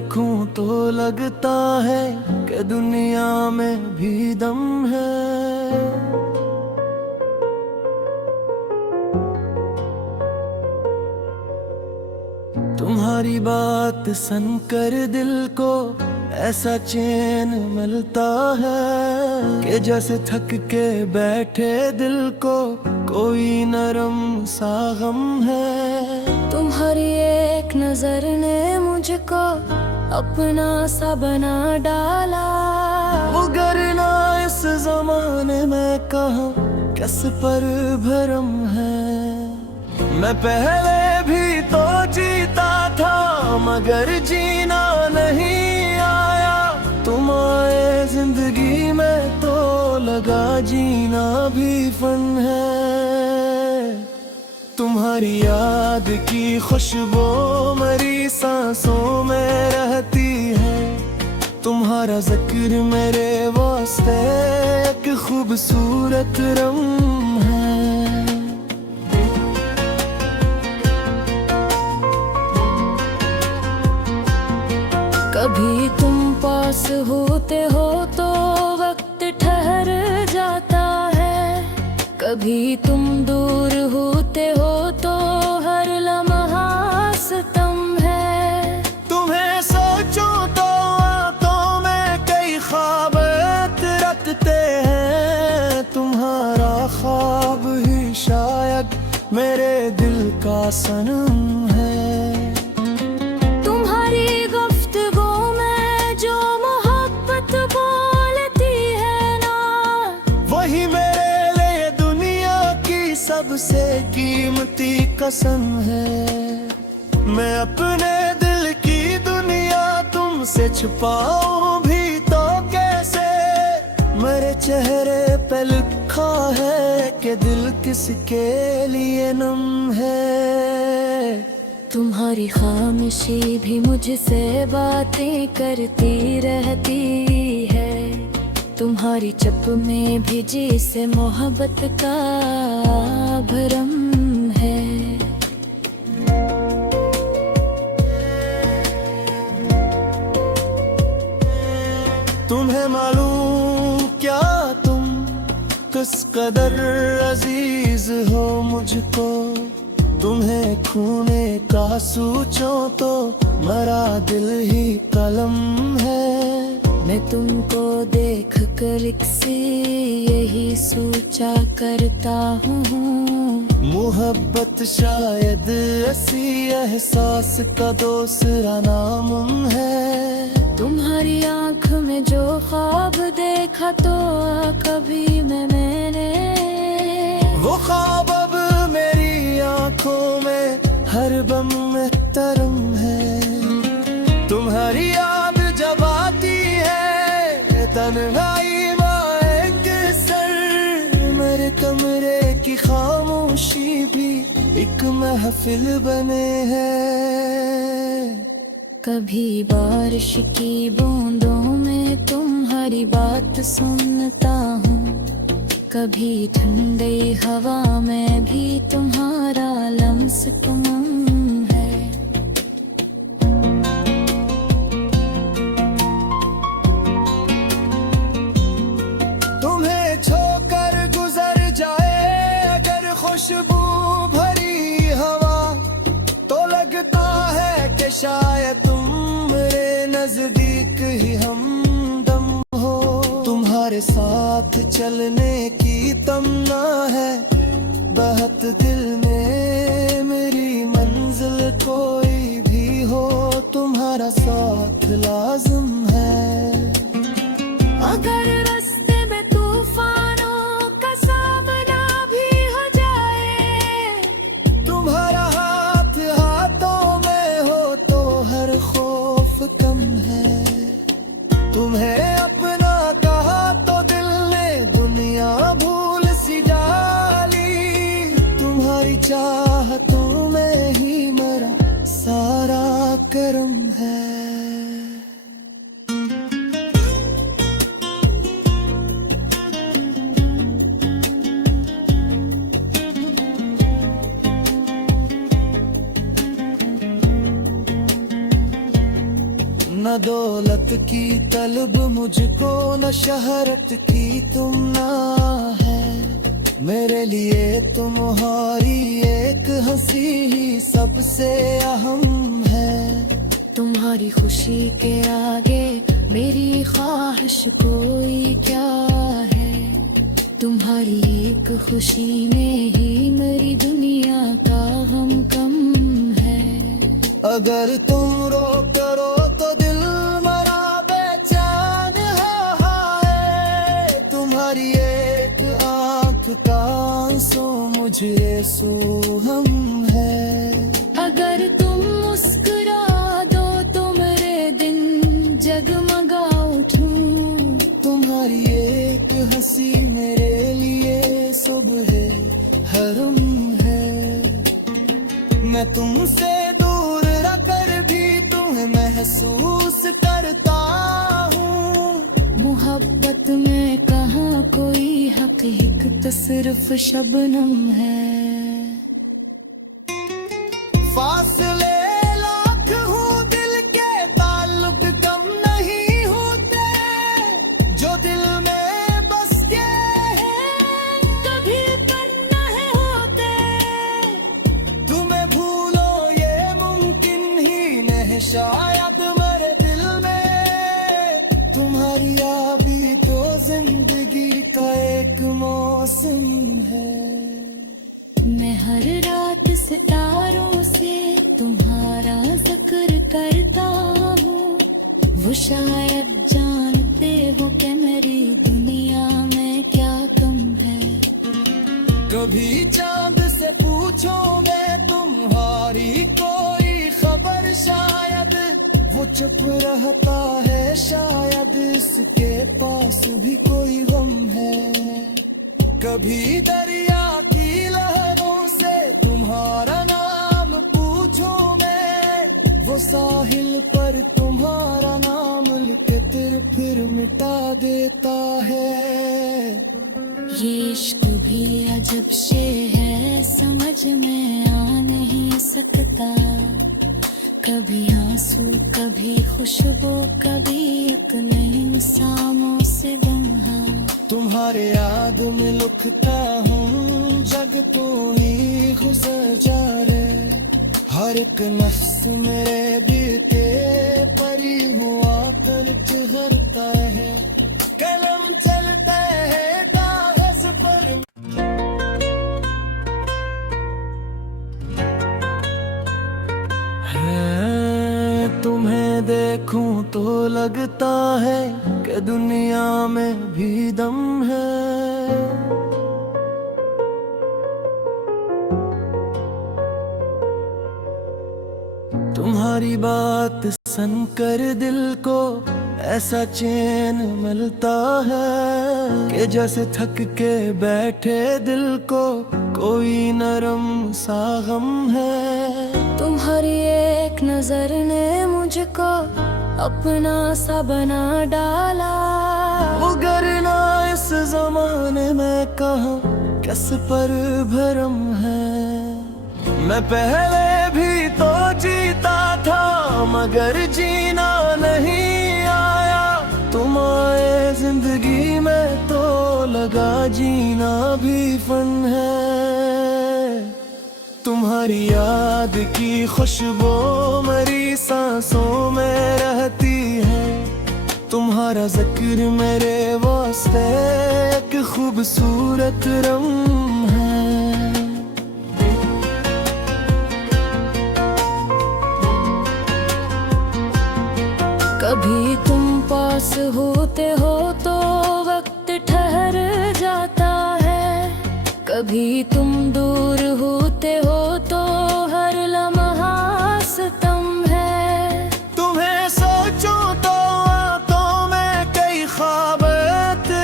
देखूं तो लगता है कि दुनिया में भी दम है। तुम्हारी बात सुनकर दिल को ऐसा चैन मिलता है कि जैसे थक के बैठे दिल को कोई नरम सा गम है। तुम्हारी एक नजर ने मुझको अपना सा बना डाला। वरना इस जमाने में कहाँ किस पर भरम है। मैं पहले भी तो जीता था मगर जीना नहीं आया। तुम आए जिंदगी में तो लगा जीना भी फन है। तुम्हारी याद की खुशबू मेरी सांसों में रहती है। तुम्हारा जिक्र मेरे वास्ते एक खूबसूरत रम है। कभी तुम पास होते हो तो वक्त ठहर जाता है। कभी तुम दूर होते हो तो हर लम्हा सितम है। तुम्हें सोचो तो आंखों में कई ख्वाब रखते हैं। तुम्हारा ख्वाब ही शायद मेरे दिल का सनम है। सबसे कीमती कसम है। मैं अपने दिल की दुनिया तुमसे छुपाऊं भी तो कैसे। मेरे चेहरे पे लिखा है कि दिल किसके लिए नम है। तुम्हारी खामोशी भी मुझसे बातें करती रहती है। तुम्हारी चुप में भी जिसे मोहब्बत का भरम है। तुम्हें मालूम क्या तुम किस कदर अजीज हो मुझको। तुम्हें खूने का सोचो तो मेरा दिल ही कलम है। मैं तुमको देख कर एक से यही सोचा करता हूँ। मोहब्बत शायद ऐसी एहसास का दूसरा नाम है। तुम्हारी आँख में जो ख्वाब देखा तो कभी मैंने वो ख्वाब अब मेरी आँखों में हर बम में तरम है। तुम्हारी याद जब आती है तन्हाई एक सर। मेरे कमरे की खामोशी भी एक महफिल बने है। कभी बारिश की बूंदों में तुम्हारी बात सुनता हूँ। कभी ठंडी हवा में भी तुम्हारा लम्स तुम है। तुम्हें छोकर गुजर जाए अगर खुशबू भरी हवा तो लगता है कि शायद तुम मेरे नजदीक ही हमदम हो। तुम्हारे साथ चलने की तमन्ना है बहुत दिल में मेरी मंजिल कोई भी हो। तुम्हारा साथ लाज़िम है। अगर रास्ते में तूफानों का सामना भी हो जाए। तुम्हारा हाथ हाथों में हो तो हर खौफ कम है। तुम्हें अपना कहा तो दिल ने दुनिया भूल सी डाली। तुम्हारी चाहतों में ही मेरा सारा करम है। न दौलत की तलब मुझको, न शहरत की तुमना है। मेरे लिए तुम्हारी एक हंसी ही सबसे अहम है। तुम्हारी खुशी के आगे मेरी ख्वाहिश कोई क्या है। तुम्हारी एक खुशी में ही मेरी दुनिया का गम कम है। अगर तुम रो करो तो दिल मरा बेचैन है हाय। तुम्हारी एक आंख का आंसू मुझे सोहम है। अगर तुम मुस्कुरा दो तो मेरे दिन जगमगा उठूं। तुम्हारी एक हंसी मेरे लिए सुबह हरम है। मैं तुमसे दूर रहकर भी तुम्हें महसूस करता हूँ। मोहब्बत में कहाँ कोई हकीकत सिर्फ शबनम है। फासले लाख हूँ दिल के ताल्लुक कम नहीं होते। जो दिल में बस के कभी कम नहीं होते। तुम्हें भूलो ये मुमकिन ही नहीं शायद मेरे दिल में। तुम्हारी यादें तो जिंदगी का एक मौसम है। मैं हर रात सितारों से तुम्हारा जिक्र करता हूँ। वो शायद जानते हो कि मेरी दुनिया में क्या कम है। कभी चांद से पूछो मैं तुम्हारी कोई खबर, शायद वो चुप रहता है। शायद इसके पास भी कोई गम है। कभी दरिया की लहरों से तुम्हारा नाम पूछो मैं, वो साहिल पर तुम्हारा नाम लिख फिर मिटा देता है। ये इश्क भी अजब से है, समझ में आ नहीं सकता। कभी आंसू कभी खुशबू कभी अक्ल इंसानों से बंधा। तुम्हारे याद में लुकता हूँ, जग तो ही गुजर जा रे। हर एक नफ्स मेरे बीते परी हुआ कर ठहरता है। कलम चलता है कागज पर। तुम्हें देखूं तो लगता है कि दुनिया में भी दम है। तुम्हारी बात सुनकर दिल को ऐसा चैन मिलता है कि जैसे थक के बैठे दिल को कोई नरम सा गम है। तुम्हारी एक नजर ने मुझको अपना सा बना डाला। उगरना इस जमाने में कहाँ किस पर भरम है। मैं पहले भी तो जीता था मगर जीना नहीं आया। तुम आए जिंदगी में तो लगा जीना भी फन है। तुम्हारी याद की खुशबू मेरी सांसों में रहती है। तुम्हारा जिक्र मेरे वास्ते एक खूबसूरत रम है। कभी तुम पास होते हो तो वक्त ठहर जाता है। कभी तुम दूर होते हो तो हर लम्हा सितम है। तुम्हें सोचो तो आंखों में कई ख्वाब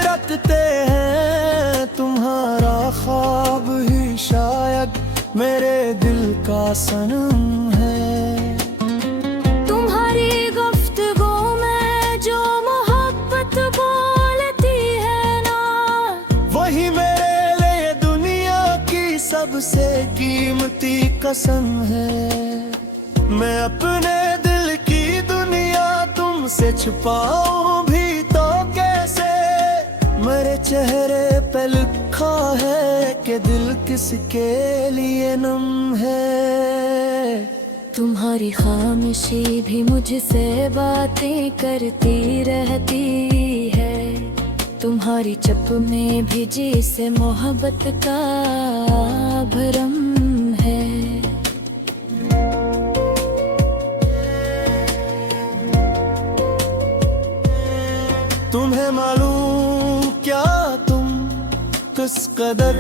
रखते हैं। तुम्हारा ख्वाब ही शायद मेरे दिल का सनम है। तुम्हारी गुफ्तगू में जो मोहब्बत बोलती है ना, वही मेरे लिए दुनिया की सबसे कीमती कसम है। मैं अपने दिल की दुनिया तुम तुमसे छुपाऊं भी तो कैसे, मेरे चेहरे पे लिखा है कि दिल किसके लिए नम है। तुम्हारी खामोशी भी मुझसे बातें करती रहती है, तुम्हारी चुप में भी जिसे मोहब्बत का भरम है। तुम्हें मालूम क्या तुम किस कदर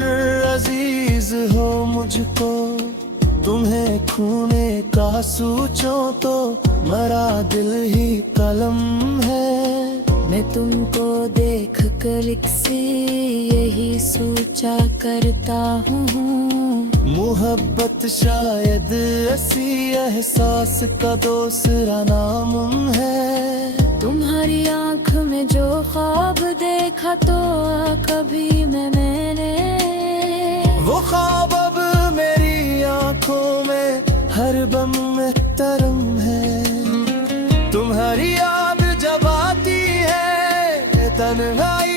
अजीज हो मुझको, तुम्हें खूने का सोचो तो मरा दिल ही कलम है। मैं तुमको देख कर एक सी यही सोचा करता हूँ, मोहब्बत शायद ऐसी एहसास का दूसरा नाम है। तुम्हारी आँख में जो ख्वाब देखा तो कभी मैंने वो ख्वाब अब मेरी आँखों में हर बम में तरम है। तुम्हारी याद जब आती है तन्हाई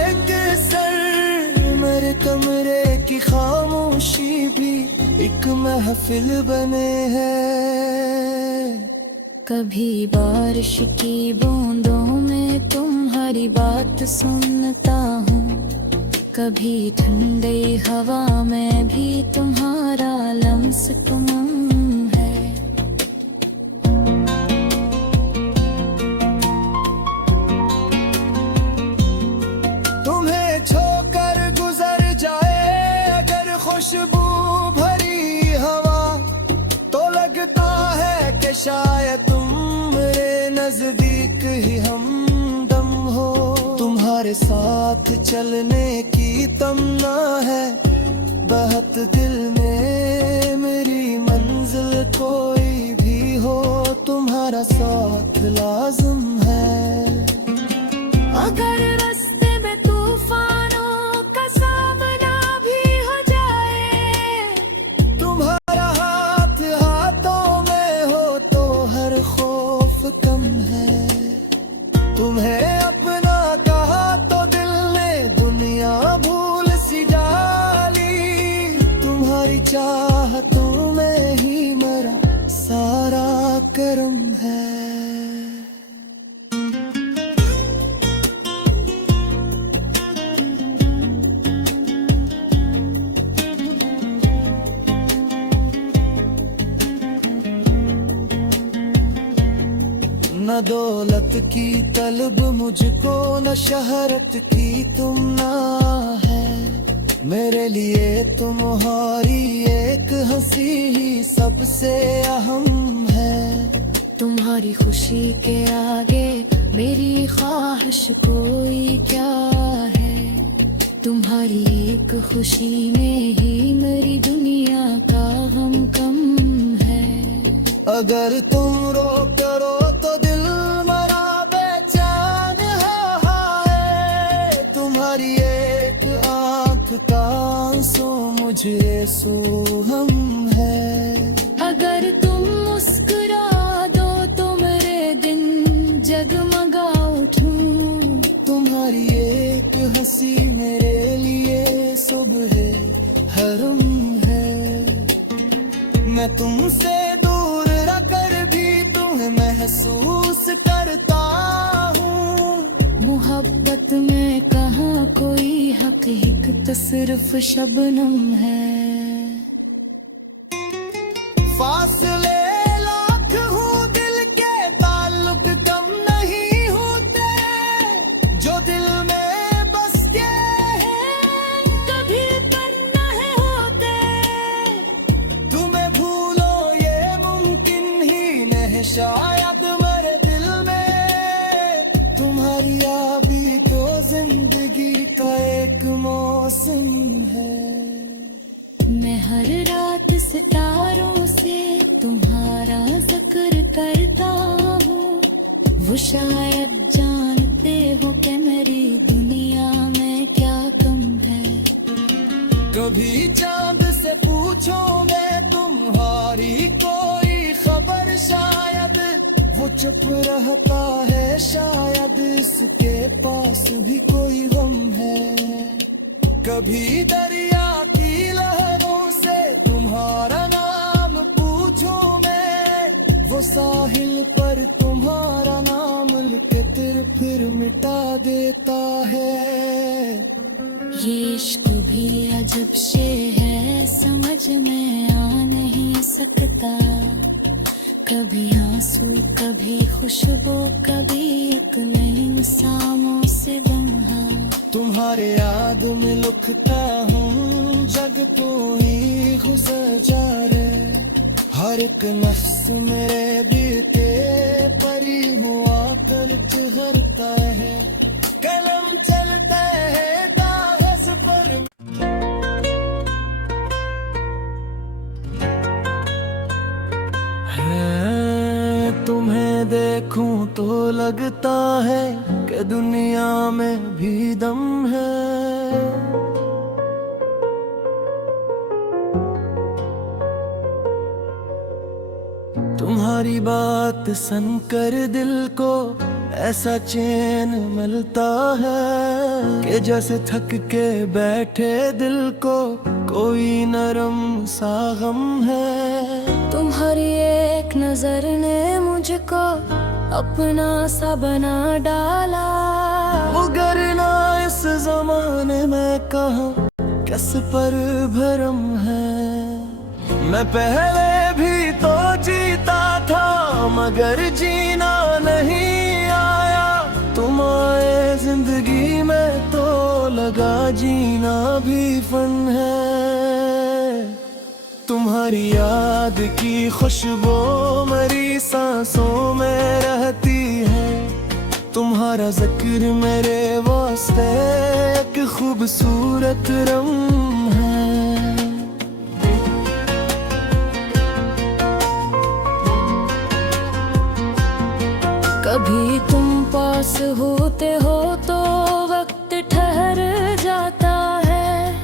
एक सर, मेरे कमरे की खामोशी भी एक महफिल बने हैं। कभी बारिश की बूंदों में तुम्हारी बात सुनता हूँ, कभी ठंडी हवा में भी तुम्हारा लम्स तुम है। तुम्हें छोकर गुजर जाए अगर खुशबू भरी हवा, तो लगता है कि शायद तुम मेरे नजदीक ही हमदम हो। तुम्हारे साथ चलने की तमन्ना है बहुत दिल में, मेरी मंजिल कोई भी हो तुम्हारा साथ लाज़िम है। अगर रास्ते में तूफानों का सामना भी हो जाए, तुम्हारा हाथ हाथों में हो तो हर खौफ कम है। तुम्हें अपना कहा तो दिल ने दुनिया भूल सी डाली, तुम्हारी चाहतों में ही मरा सारा करम है। न दौलत की तलब मुझको, न शहरत की तुमना है, मेरे लिए तुम्हारी एक हंसी ही सबसे अहम है। तुम्हारी खुशी के आगे मेरी ख्वाहिश कोई क्या है, तुम्हारी एक खुशी में ही मेरी दुनिया का गम कम है। अगर तुम रो करो तो दिल मरा बेचैन है हाय, तुम्हारी एक आँख का आंसू मुझे सोहम है। अगर तुम मुस्कुरा दो तो मेरे दिन जगमगा उठूं, तुम्हारी एक हंसी मेरे लिए सुबह हरम है। मैं तुमसे दूर रखकर भी तुम्हें महसूस करता हूँ, मोहब्बत में कहाँ कोई हकीकत सिर्फ शबनम है। फासले लाख हूँ दिल के ताल्लुक कम नहीं होते, जो दिल में बस के हैं, कभी तन्हा है होते। तुम्हें भूलो ये मुमकिन ही नहीं शायद मेरे दिल में, तुम्हारी यादी तो जिंदगी का एक मौसम है। मैं हर रात सितारों से तुम्हारा जिक्र करता हूँ, वो शायद जानते हो कि मेरी दुनिया में क्या कम है। कभी चांद से पूछो मैं तुम्हारी कोई खबर, शायद वो वो चुप रहता है, शायद इसके पास भी कोई गम है। कभी दरिया की लहरों से तुम्हारा नाम पूछूं मैं, वो साहिल पर तुम्हारा नाम लिख कर फिर मिटा देता है। ये इश्क भी अजब शे है, समझ में आ नहीं सकता। कभी आंसू कभी खुशबू, कभी एक नई इंसानों से बंधा। तुम्हारे याद में लुकता हूँ, जग तो ही गुजर जा रे। हर एक नफ्स मेरे बीते परी हुआ कल ठहरता है। कलम चलता है कागज पर। तुम्हें देखूं तो लगता है कि दुनिया में भी दम है। तुम्हारी बात सुनकर दिल को ऐसा चैन मिलता है कि जैसे थक के बैठे दिल को कोई नरम सा गम है। तुम्हारी एक नजर ने मुझको अपना सा बना डाला। उगरना इस जमाने में कहाँ किस पर भरम है। मैं पहले भी तो जीता था, मगर जीना नहीं आया। तुम आए जिंदगी में तो लगा जीना भी फन है। तुम्हारी याद की खुशबू मेरी सांसों में रहती है। तुम्हारा जिक्र मेरे वास्ते एक खूबसूरत रम है। कभी तुम पास होते हो तो वक्त ठहर जाता है।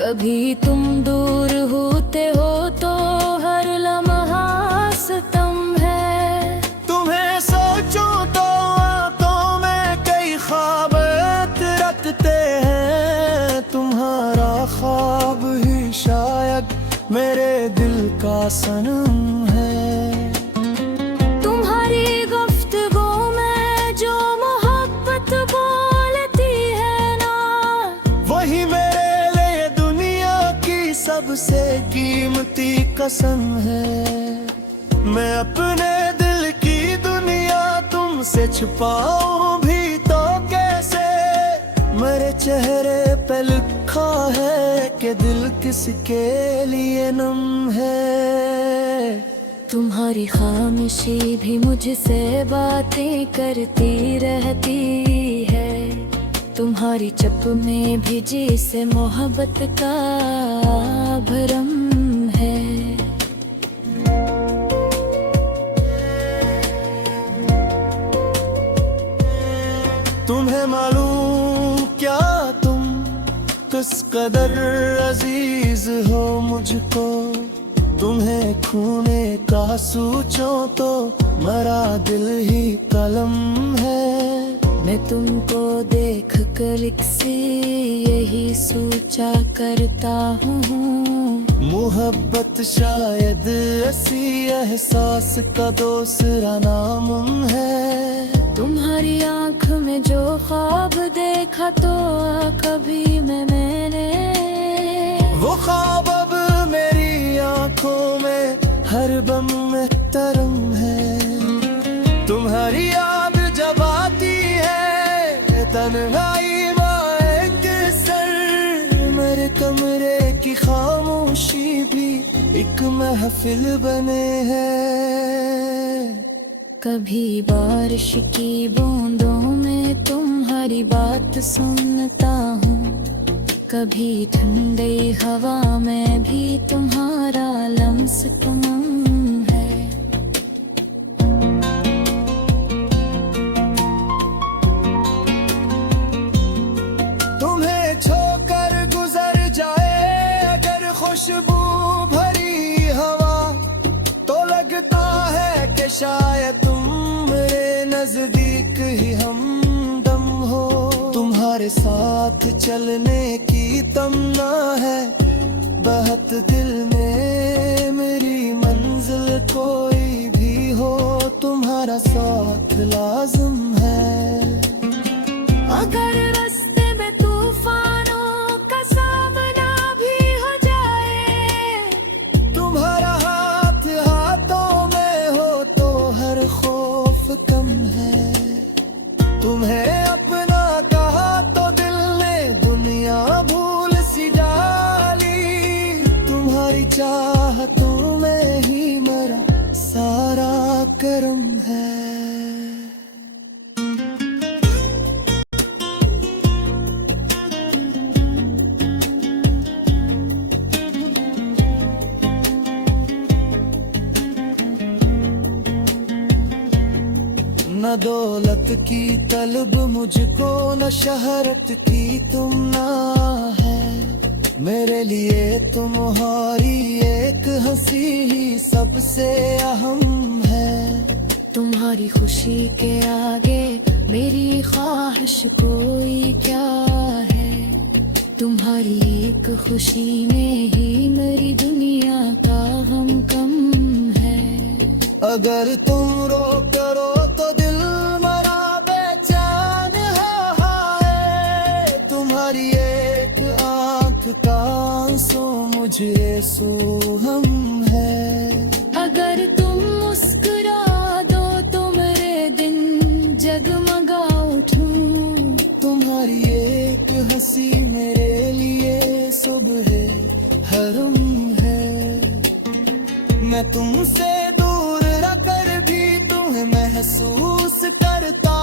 कभी तुम दूर होते हो तो हर लम्हा सितम है। तुम्हें सोचूं तो आंखों में कई ख्वाब रटते हैं। तुम्हारा ख्वाब ही शायद मेरे दिल का सनम है। तुम्हारी गुफ्तगू में जो मोहब्बत बोलती है ना, वही मेरे लिए दुनिया की सबसे कीमती कसम है। मैं अपने दिल की दुनिया तुमसे छुपाऊं भी तो कैसे। मेरे चेहरे पे लिखा है कि दिल किसके लिए नम है। तुम्हारी खामोशी भी मुझसे बातें करती रहती है। तुम्हारी चुप में भी जिसे मोहब्बत का भरम है। तुम्हें मालूम क्या तुम किस कदर अजीज हो मुझको। तुम्हें खूने का सोचो तो मेरा दिल ही कलम है। मैं तुमको देख कर एक सी यही सोचा करता हूँ। मोहब्बत शायद ऐसी एहसास का दूसरा नाम है। तुम्हारी आँख में जो ख्वाब देखा तो कभी मैंने वो ख्वाब अब मेरी आंखों में हर बम में तरम है। तुम्हारी याद जब आती है तन्हाई में सर। मेरे कमरे की खामोशी भी एक महफिल बने हैं। कभी बारिश की बूंदों में तुम्हारी बात सुनता हूँ। कभी ठंडी हवा में भी तुम्हारा लम्स कम है। तुम्हें छोकर गुजर जाए अगर खुशबू भरी हवा, तो लगता है कि शायद तुम नजदीक ही हमदम हो। तुम्हारे साथ चलने की तमन्ना है, बहुत दिल में मेरी मंजिल कोई भी हो, तुम्हारा साथ लाज़िम है। अगर रास्ते में तूफानों का सामना भी हो जाए, तुम्हारा हाथ हाथों में हो तो हर खौफ कम है। तुम्हें अपना कहा तो दिल ने दुनिया भूल सी डाली, तुम्हारी चाहतों में ही मेरा सारा करम है। न दौलत की तलब मुझको, न शहरत की तुमना है। मेरे लिए तुम्हारी एक हंसी ही सबसे अहम है। तुम्हारी खुशी के आगे मेरी ख्वाहिश कोई क्या है। तुम्हारी एक खुशी में ही मेरी दुनिया का हम कम है। अगर तुम रो करो तो दिल मरा बेचैन है। तुम्हारी एक आंख का आंसू मुझे सोहम है। अगर तुम मुस्कुरा दो तो मेरे दिन जगमगा उठूं। तुम्हारी एक हंसी मेरे लिए सुबह हरम है। मैं तुमसे दूर रहकर भी तुम्हें महसूस करता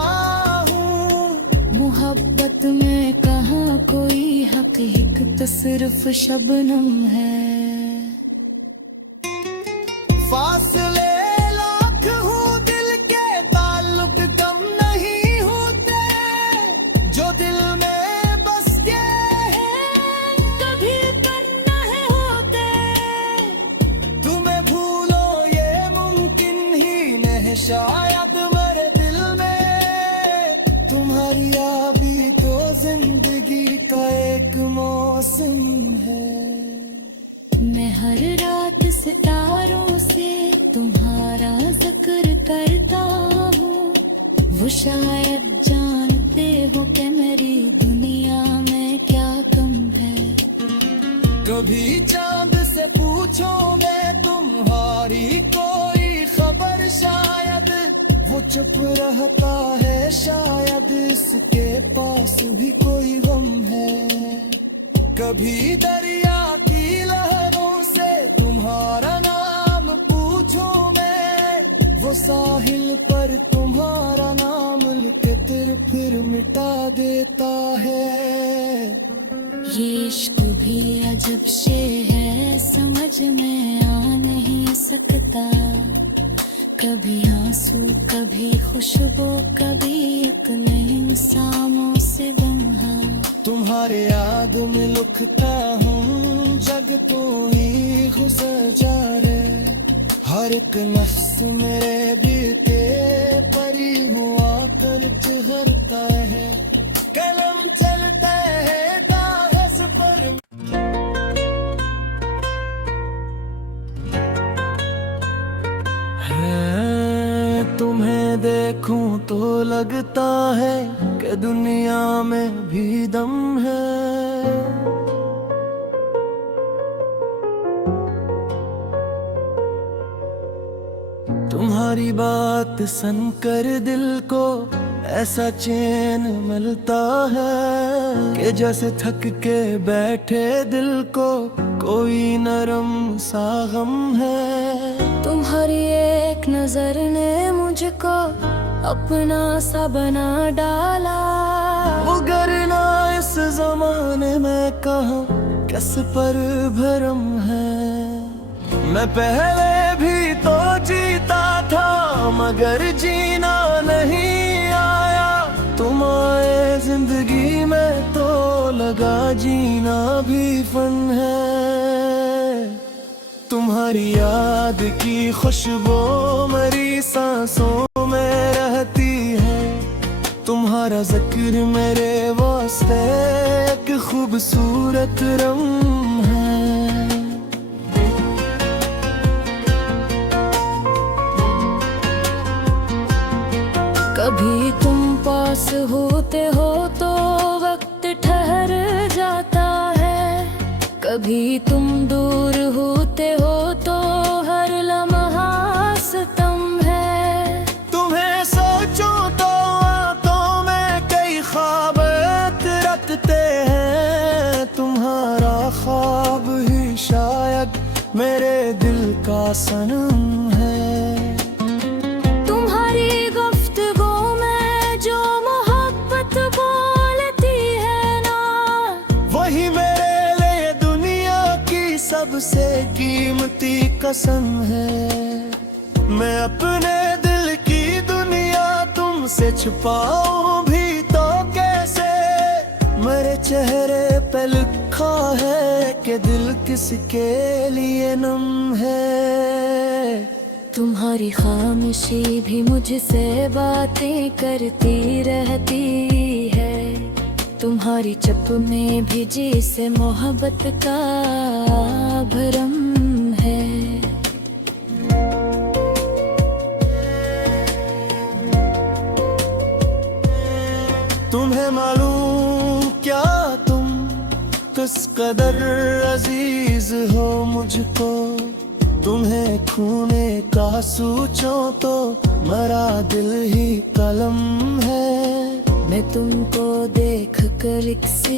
हूँ। मोहब्बत में कहाँ कोई हकीकत सिर्फ शबनम है। फासले लाख हूँ दिल के ताल्लुक कम नहीं होते, जो दिल में बस के हैं कभी करना है होते। तुम्हें भूलो ये मुमकिन ही नहीं शायद मेरे दिल में। तुम्हारी यादी तो जिंदगी का एक मौसम है। मैं हर रात सितारों से तुम्हारा जिक्र करता हूँ। वो शायद जानते हो कि मेरी दुनिया में क्या कम है। कभी चांद से पूछो मैं तुम्हारी कोई खबर, शायद वो चुप रहता है, शायद इसके पास भी कोई गम है। कभी दरिया की लहरों से तुम्हारा नाम पूछो मैं, वो साहिल पर तुम्हारा नाम लिख फिर मिटा देता है। ये इश्क भी अजब से है, समझ में आ नहीं सकता। कभी आंसू कभी खुशबू कभी अक्ल इंसानों से बंधा। तुम्हारे याद में लुकता हूँ, जग तो ही गुजर जा रे। हर एक नफ्स मेरे बीते परी हुआ कर चहरता है। कलम चलता है कागज पर। तुम्हें देखूं तो लगता है कि दुनिया में भी दम है। तुम्हारी बात सुनकर दिल को ऐसा चैन मिलता है कि जैसे थक के बैठे दिल को कोई नरम सा गम है। तुम्हारी एक नजर ने मुझको अपना सा बना डाला। उगरना इस जमाने में कहाँ किस पर भरम है। मैं पहले भी तो जीता था मगर जीना नहीं आया। तुम आए जिंदगी में तो लगा जीना भी फन है। तुम्हारी याद की खुशबू मेरी सांसों में रहती तुम्हारा जिक्र मेरे वास्ते एक खूबसूरत रम है। कभी तुम पास होते हो तो वक्त ठहर जाता है, कभी तुम दूर होते हो तो हर लम्हा सितम है। तुम्हें सोचूं तो आंखों में कई ख्वाब रटते हैं, तुम्हारा ख्वाब ही शायद मेरे दिल का सनम है। सबसे कीमती कसम है। मैं अपने दिल की दुनिया तुमसे छुपाऊं भी तो कैसे, मेरे चेहरे पे लिखा है कि दिल किसके लिए नम है। तुम्हारी खामोशी भी मुझसे बातें करती रहती है, तुम्हारी चुप में भी जिसे मोहब्बत का भरम है। तुम्हें मालूम क्या तुम किस कदर अजीज हो मुझको, तुम्हें खूने का सोचो तो मेरा दिल ही कलम है। मैं तुमको देख कर एक सी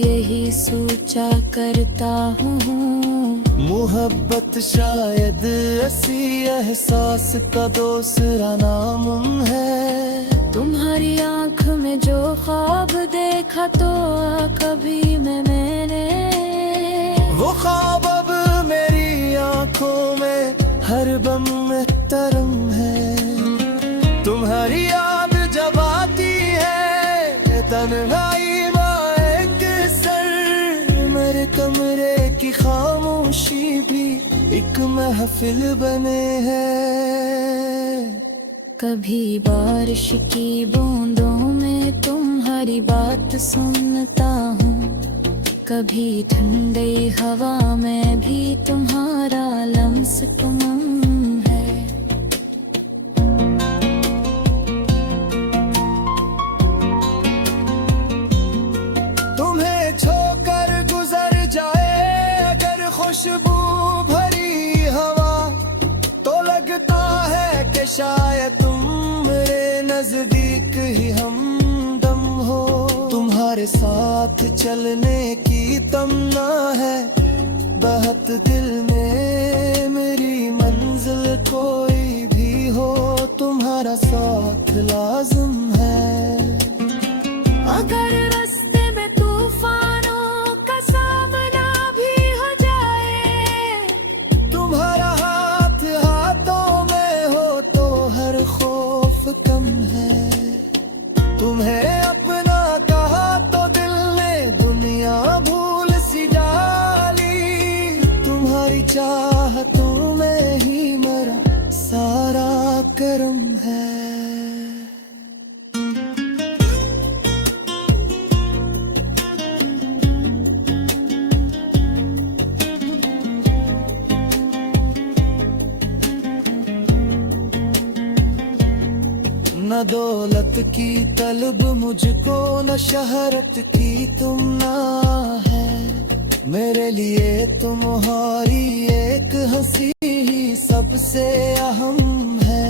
यही सोचा करता हूँ, मोहब्बत शायद ऐसी एहसास का दूसरा नाम है। तुम्हारी आँख में जो ख्वाब देखा तो कभी मैंने, वो ख्वाब अब मेरी आँखों में हर बम में तरम है। तुम्हारी याद जब आती है तन्हाई एक सर, मेरे कमरे की खामोशी भी एक महफिल बने हैं। कभी बारिश की बूंदों में तुम्हारी बात सुनता हूँ, कभी ठंडी हवा में भी तुम्हारा लम्स तुम है। तुम्हें छोकर गुजर जाए अगर खुशबू भरी हवा, तो लगता है कि शायद तुम मेरे नजदीक ही हमदम हो। तुम्हारे साथ चलने की तमन्ना है बहुत दिल में, मेरी मंजिल कोई भी हो तुम्हारा साथ लाज़िम है। अगर रास्ते में तूफानों का सामना भी हो जाए, तुम्हारा हाथ हाथों में हो तो हर खौफ कम है। तुम्हें अपना कहा तो दिल ने दुनिया भूल सी डाली, तुम्हारी चाहतों में ही मेरा सारा करम है। न दौलत की तलब मुझको, न शहरत की तुमना है, मेरे लिए तुम्हारी एक हंसी ही सबसे अहम है।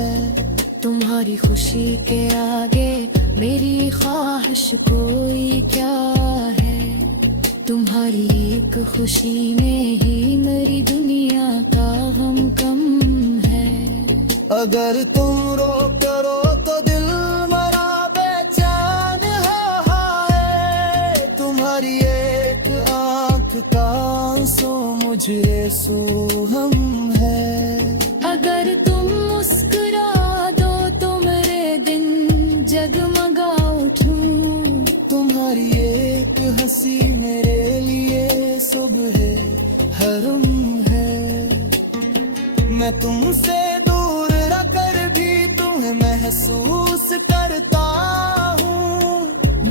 तुम्हारी खुशी के आगे मेरी ख्वाहिश कोई क्या है, तुम्हारी एक खुशी में ही मेरी दुनिया का गम कम है। अगर तुम रो करो तो दिल मेरा बेचैन है, तुम्हारी एक आँख का आंसू मुझे सोहम है। अगर तुम मुस्कुरा दो तो मेरे दिन जगमगा उठूं, तुम्हारी एक हंसी मेरे लिए सुबह हरम है। मैं तुमसे दूर रहकर भी तुम्हें महसूस करता हूँ,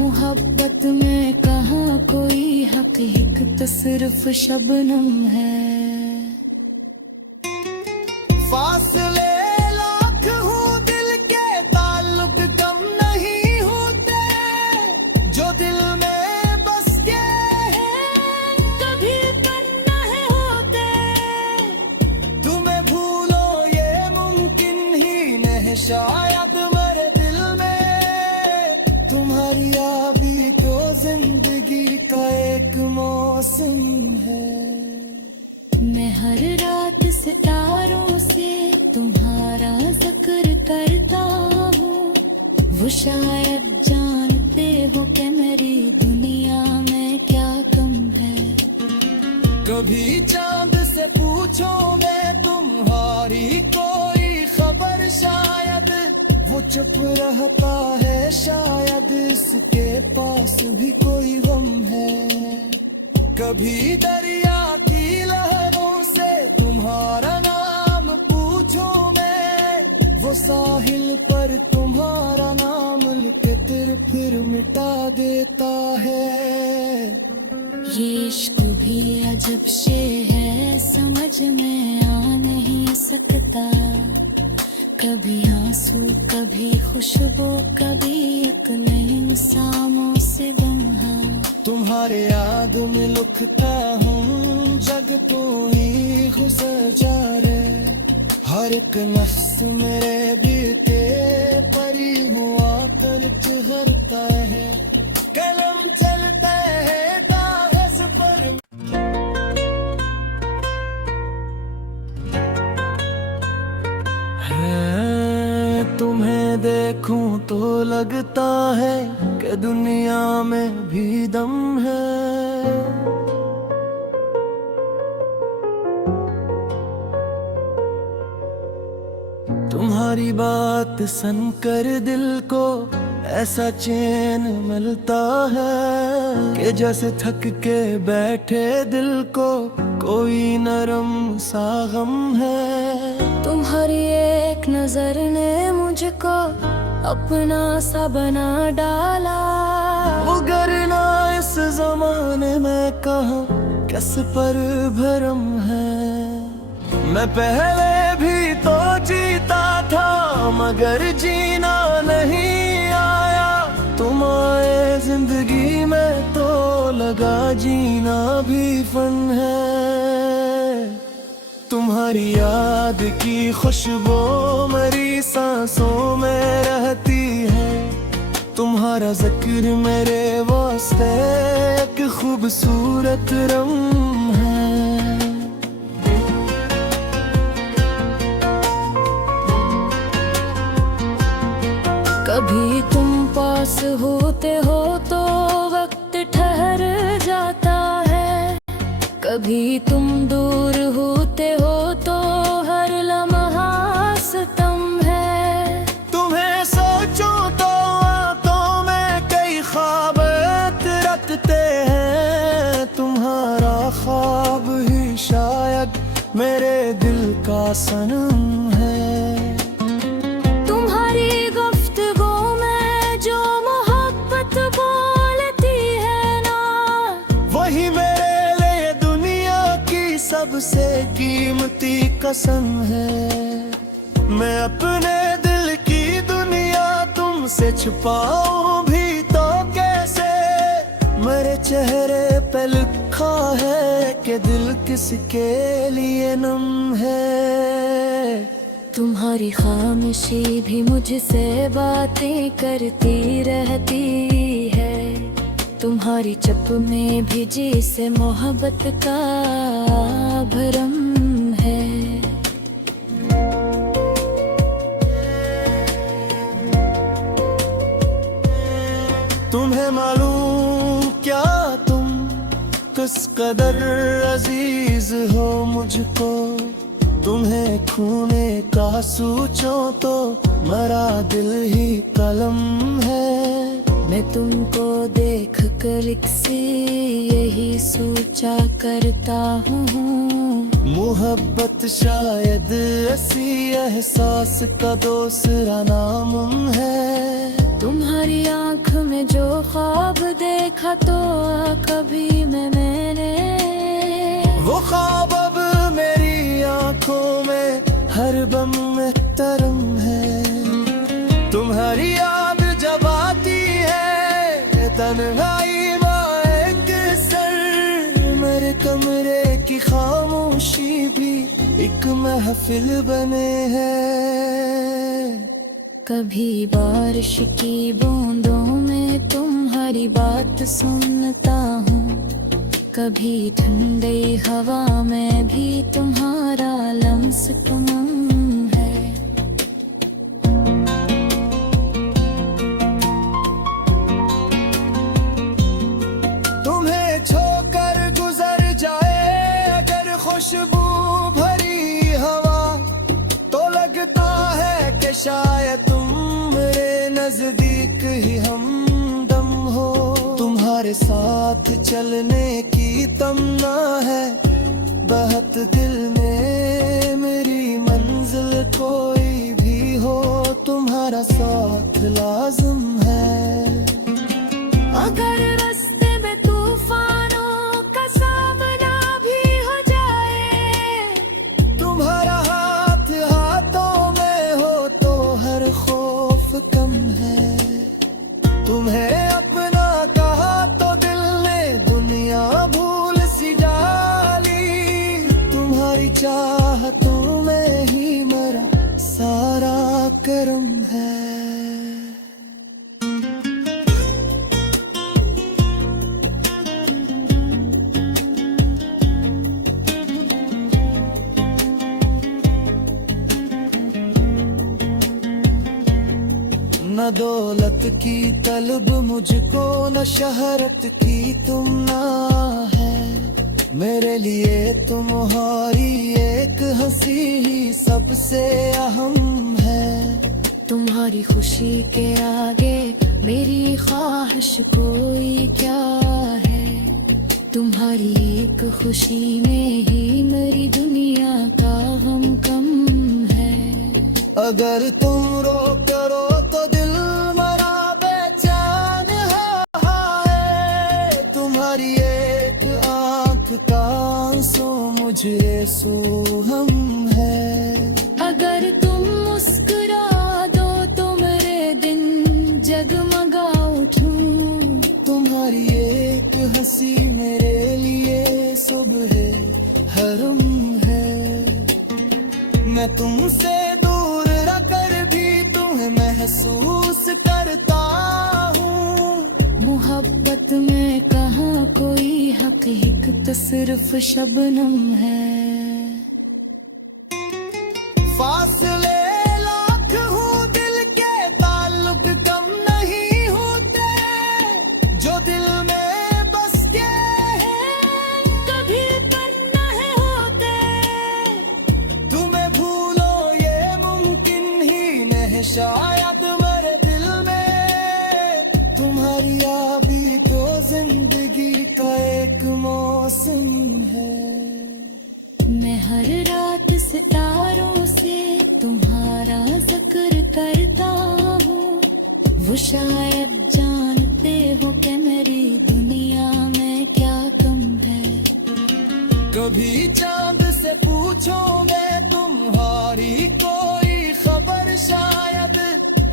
मोहब्बत में कहाँ कोई हकीकत सिर्फ शबनम है। फासले लाख हूँ दिल के ताल्लुक कम नहीं होते, जो दिल में बस के हैं कभी कम नहीं होते। तुम्हें भूलो ये मुमकिन ही नहीं शायद मेरे दिल में तुम्हारी यादी तो जिंदगी का एक मौसम है। मैं हर रात सितारों से तुम्हारा जिक्र करता हूँ, वो शायद जानते हो कि मेरी दुनिया में क्या कम है। कभी चांद से पूछो मैं तुम्हारी कोई खबर, शायद वो चुप रहता है, शायद इसके पास भी कोई गम है। कभी दरिया की लहरों से तुम्हारा नाम पूछो मैं, वो साहिल पर तुम्हारा नाम लिख फिर मिटा देता है। ये इश्क भी अजब शे है, समझ में आ नहीं सकता। कभी आंसू कभी खुशबू कभी अक्ल इंसानों से बंधा। तुम्हारे याद में लुकता हूँ, जग तो ही गुजर जा रे। हर एक नफ्स मेरे बीते परी हुआ कर चहरता है, कलम चलता है कागज पर। तुम्हें देखूं तो लगता है कि दुनिया में भी दम है। तुम्हारी बात सुनकर दिल को ऐसा चैन मिलता है कि जैसे थक के बैठे दिल को कोई नरम सा गम है। तुम्हारी एक नजर ने मुझको अपना सा बना डाला। वो करना इस जमाने में कहाँ किस पर भरम है। मैं पहले भी तो जीता था मगर जीना नहीं आया, तुम आए जिंदगी में तो लगा जीना भी फन है। तुम्हारी याद की खुशबू मेरी सांसों में रहती है, तुम्हारा जिक्र मेरे वास्ते एक खूबसूरत रम है। कभी तुम पास होते हो तो वक्त ठहर जाता है, कभी तुम दूर होते हो तो हर लम्हा सितम है। तुम्हें सोचो तो आंखों में कई ख्वाब रखते हैं, तुम्हारा ख्वाब ही शायद मेरे दिल का सनम है। तुम्हारी गुफ्तगू में जो मोहब्बत बोलती है ना, वही मेरे लिए दुनिया की सबसे कीमती कसम है। मैं अपने दिल की दुनिया तुमसे छुपाऊं भी तो कैसे, मेरे चेहरे पे लिखा है कि दिल किसके लिए नम है। तुम्हारी खामोशी भी मुझसे बातें करती रहती है, तुम्हारी चुप में भी जी से मोहब्बत का भरम है। तुम्हें मालूम क्या तुम किस कदर अजीज हो मुझको, तुम्हें खूने का सोचो तो मेरा दिल ही कलम है। मैं तुमको देख कर एक सी यही सोचा करता हूँ, मोहब्बत शायद ऐसी एहसास का दूसरा नाम है। तुम्हारी आंख में जो ख्वाब देखा तो कभी मैंने वो ख्वाब अब मेरी आंखों में हर बम में तरम है। तुम्हारी याद जब आती है तन्हाई एक सर, मेरे कमरे की खामोशी भी एक महफिल बने हैं। कभी बारिश की बूंदों में तुम्हारी बात सुनता हूँ, कभी ठंडी हवा में भी तुम्हारा लम्स तुम है। तुम्हें छोकर गुजर जाए अगर खुशबू भरी हवा, तो लगता है कि शायद तुम मेरे नजदीक ही हमदम हो। तुम्हारे साथ चलने की तमन्ना है बहुत दिल में, मेरी मंजिल कोई भी हो तुम्हारा साथ लाज़िम है। अगर रास्ते में तूफानों का सामना भी हो जाए, तुम्हारा हाथ हाथों में हो तो हर खौफ कम है। तुम्हें अपना कहा तो दिल ने दुनिया भूल सी डाली, तुम्हारी चाहतों में ही मेरा सारा कर्म है। न दौलत की तलब मुझको, न शहरत की तुमना है। मेरे लिए तुम्हारी एक हंसी ही सबसे अहम है। तुम्हारी खुशी के आगे मेरी ख्वाहिश कोई क्या है। तुम्हारी एक खुशी में ही मेरी दुनिया का गम कम है। अगर तुम रो करो तो दिल मरा बेचैन है। तुम्हारी एक आंख का आंसू मुझे सोहम है। अगर तुम मुस्कुरा दो तो मेरे दिन जगमगा उठूं। तुम्हारी एक हंसी मेरे लिए सुबह हरम है। मैं तुमसे दूर रहकर भी तुम्हें महसूस करता हूँ। मोहब्बत में कहाँ कोई हकीकत सिर्फ शबनम है। फासले लाख हूँ दिल के ताल्लुक कम नहीं होते, जो दिल में बस के हैं कभी पन्ना है होते। तुम्हें भूलो ये मुमकिन ही नहीं शायद मेरे दिल में। तुम्हारी यादी तो जिंदगी का एक मौसम है। मैं हर रात सितारों से तुम्हारा जिक्र करता हूँ। वो शायद जानते हो कि मेरी दुनिया में क्या कम है। कभी चांद से पूछो मैं तुम्हारी कोई खबर, शायद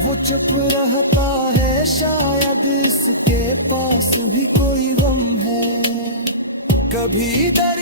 वो चुप रहता है, शायद इसके पास भी कोई गम है। कभी दर